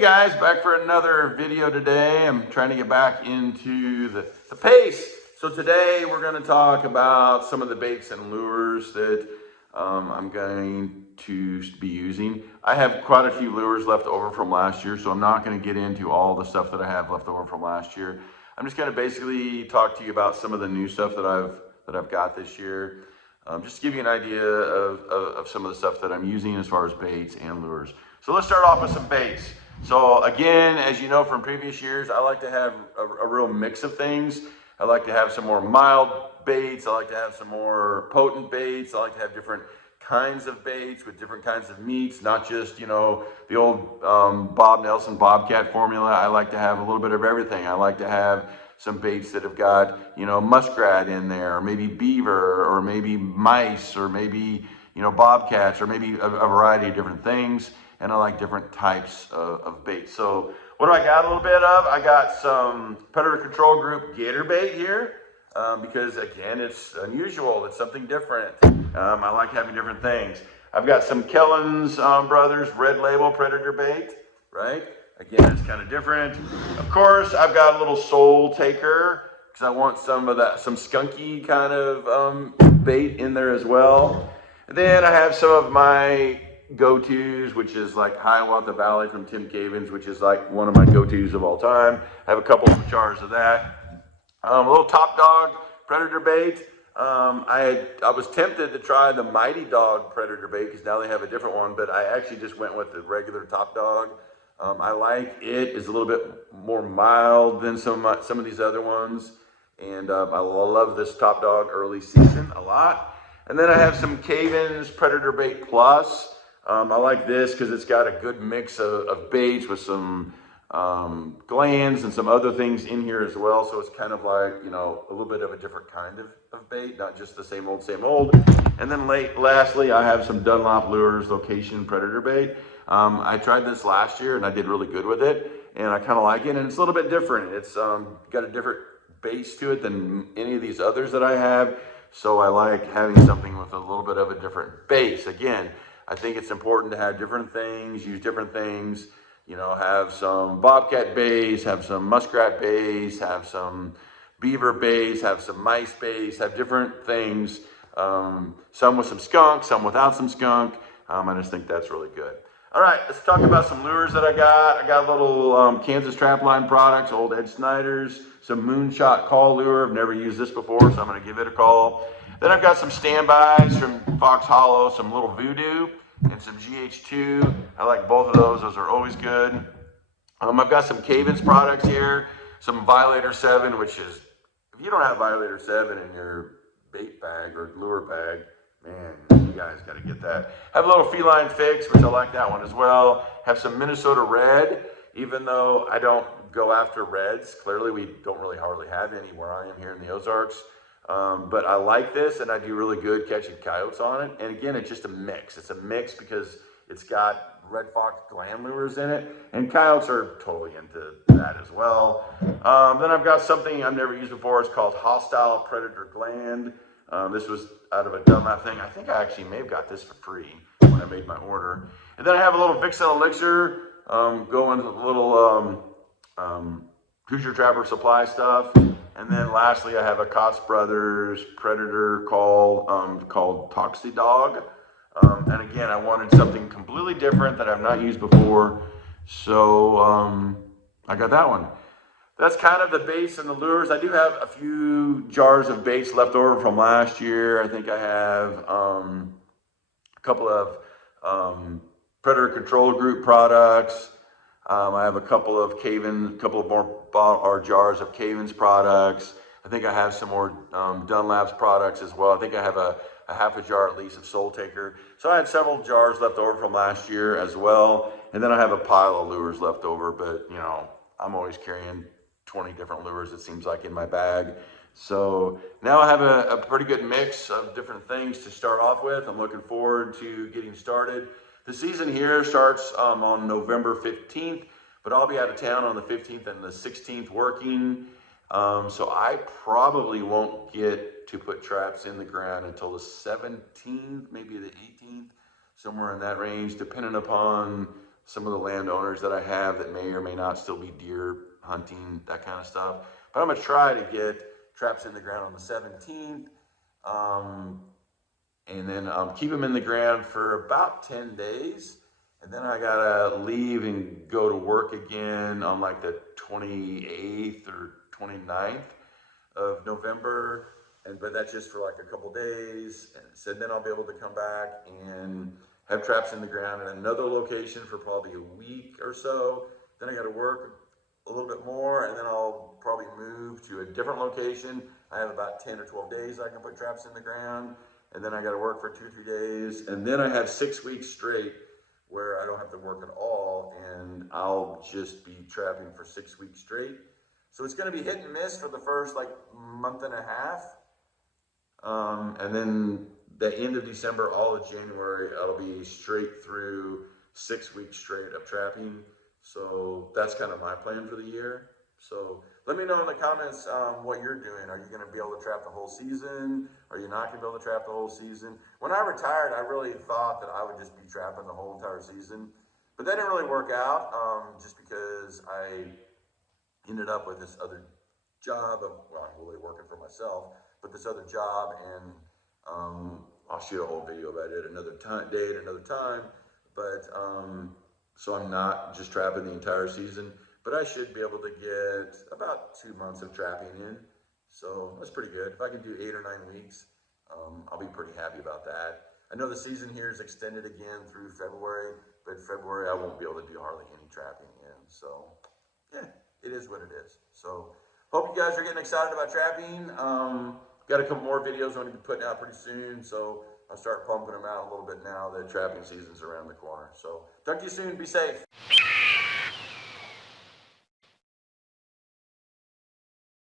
guys, back for another video today. I'm trying to get back into the pace. So today we're going to talk about some of the baits and lures that I'm going to be using. I have quite a few lures left over from last year, so I'm not going to get into all the stuff that I have left over from last year. I'm just going to basically talk to you about some of the new stuff that I've got this year. Just to give you an idea of some of the stuff that I'm using as far as baits and lures. So let's start off with some baits. So again, as you know from previous years, I like to have a real mix of things. I like to have some more mild baits. I like to have some more potent baits. I like to have different kinds of baits with different kinds of meats, not just, you know, the old Bob Nelson Bobcat formula. I like to have a little bit of everything. I like to have some baits that have got, you know, muskrat in there, or maybe beaver, or maybe mice, or maybe, you know, bobcats, or maybe a variety of different things. And I like different types of baits. So what do I got a little bit of? I got some Predator Control Group Gator bait here because again, it's unusual. It's something different. I like having different things. I've got some Kellen's Brothers Red Label Predator bait, right? Again, it's kind of different. Of course, I've got a little Soul Taker because I want some of that, some skunky kind of bait in there as well. And then I have some of my go-tos, which is like Hiawatha Valley from Tim Cavins, which is like one of my go-tos of all time. I have a couple of jars of that. A little Top Dog Predator bait. I was tempted to try the Mighty Dog Predator bait because now they have a different one, but I actually just went with the regular Top Dog. I like it. It's a little bit more mild than some of these other ones, and I love this Top Dog early season a lot. And then I have some Cavins Predator Bait Plus. I like this because it's got a good mix of baits with some glands and some other things in here as well. So it's kind of like, you know, a little bit of a different kind of bait, not just the same old, same old. And then lastly, I have some Dunlop Lures Location Predator bait. I tried this last year and I did really good with it. And I kind of like it. And it's a little bit different. It's got a different base to it than any of these others that I have. So I like having something with a little bit of a different base. Again, I think it's important to have different things, use different things, you know, have some bobcat base, have some muskrat base, have some beaver base, have some mice base, have different things, some with some skunk, some without some skunk. I just think that's really good. All right, let's talk about some lures that I got. I got a little Kansas Trapline Products, old Ed Snyder's, some Moonshot Call Lure. I've never used this before, so I'm going to give it a call. Then I've got some standbys from Fox Hollow, some little Voodoo, and some GH2. I like both of those. Those are always good. I've got some Cavins products here, some Violator 7, which is, if you don't have Violator 7 in your bait bag or lure bag, man, you guys got to get that. Have a little Feline Fix, which I like that one as well. Have some Minnesota Red, even though I don't go after reds. Clearly, we don't really hardly have any where I am here in the Ozarks. But I like this, and I do really good catching coyotes on it. And again, it's just a mix. It's a mix because it's got Red Fox gland lures in it, and coyotes are totally into that as well. Then I've got something I've never used before. It's called Hostile Predator Gland. This was out of a Dunlop thing. I think I actually may have got this for free when I made my order. And then I have a little Vixen Elixir, going with a little Hoosier Trapper Supply stuff. And then lastly, I have a Kotz Brothers Predator called Toxie Dog. And again, I wanted something completely different that I've not used before. So I got that one. That's kind of the baits and the lures. I do have a few jars of baits left over from last year. I think I have a couple of Predator Control Group products. I have a couple of more jars of Cavins products. I think I have some more Dunlop's products as well. I think I have a half a jar at least of Soul Taker. So I had several jars left over from last year as well. And then I have a pile of lures left over, but you know, I'm always carrying 20 different lures, it seems like, in my bag. So now I have a pretty good mix of different things to start off with. I'm looking forward to getting started. The season here starts on November 15th, but I'll be out of town on the 15th and the 16th working. So I probably won't get to put traps in the ground until the 17th, maybe the 18th, somewhere in that range, depending upon some of the landowners that I have that may or may not still be deer hunting, that kind of stuff. But I'm gonna try to get traps in the ground on the 17th. And then keep them in the ground for about 10 days. And then I gotta leave and go to work again on like the 28th or 29th of November. But that's just for like a couple days. And so then I'll be able to come back and have traps in the ground in another location for probably a week or so. Then I gotta work a little bit more, and then I'll probably move to a different location. I have about 10 or 12 days I can put traps in the ground, and then I got to work for 2 or 3 days, and then I have 6 weeks straight where I don't have to work at all, and I'll just be trapping for 6 weeks straight. So it's going to be hit and miss for the first like month and a half, and then the end of December, all of January, I'll be straight through 6 weeks straight of trapping. So that's kind of my plan for the year. So let me know in the comments what you're doing. Are you going to be able to trap the whole season? Are you not going to be able to trap the whole season? When I retired, I really thought that I would just be trapping the whole entire season. But that didn't really work out just because I ended up with this other job of, well, I'm really working for myself, but this other job, and I'll shoot a whole video about it another time. But so I'm not just trapping the entire season, but I should be able to get about 2 months of trapping in. So that's pretty good. If I can do 8 or 9 weeks, I'll be pretty happy about that. I know the season here is extended again through February, but February I won't be able to do hardly any trapping in. So yeah, it is what it is. So hope you guys are getting excited about trapping. Got a couple more videos I'm going to be putting out pretty soon. So I'll start pumping them out a little bit now that trapping season's around the corner. So talk to you soon. Be safe.